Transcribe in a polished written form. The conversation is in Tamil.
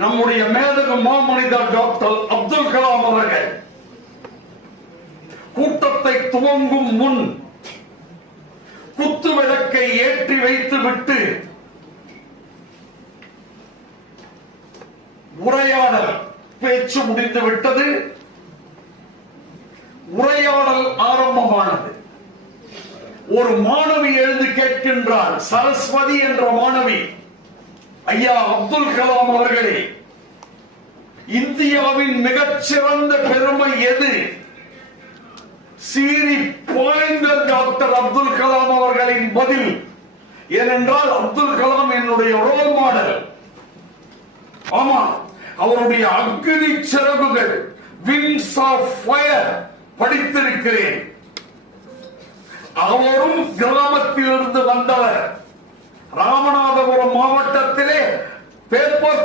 நம்முடைய மேதகு மாமனிதர் டாக்டர் அப்துல் கலாம் அவர்கள் கூட்டத்தை துவங்கும் முன் குத்து விளக்கை ஏற்றி வைத்துவிட்டு உரையாடல் பேச்சு முடிந்து விட்டது. உரையாடல் ஆரம்பமானது. ஒரு மாணவி எழுந்து கேட்கின்றார். சரஸ்வதி என்ற மாணவி, ஐயா அப்துல் கலாம் அவர்களே, இந்தியாவின் மிகச்சிறந்த பெருமை எது? சீறி பாய்ந்த டாக்டர் அப்துல் கலாம் அவர்களின் பதில், ஏனென்றால் அப்துல் கலாம் என்னுடைய ரோல் மாடல். ஆமா, அவருடைய Agni Siragugal, wings of fire படித்திருக்கிறேன். அவரும் கிராமத்திலிருந்து வந்தவர். ராமநாதபுரம் மாவட்டத்திலே பேப்பர்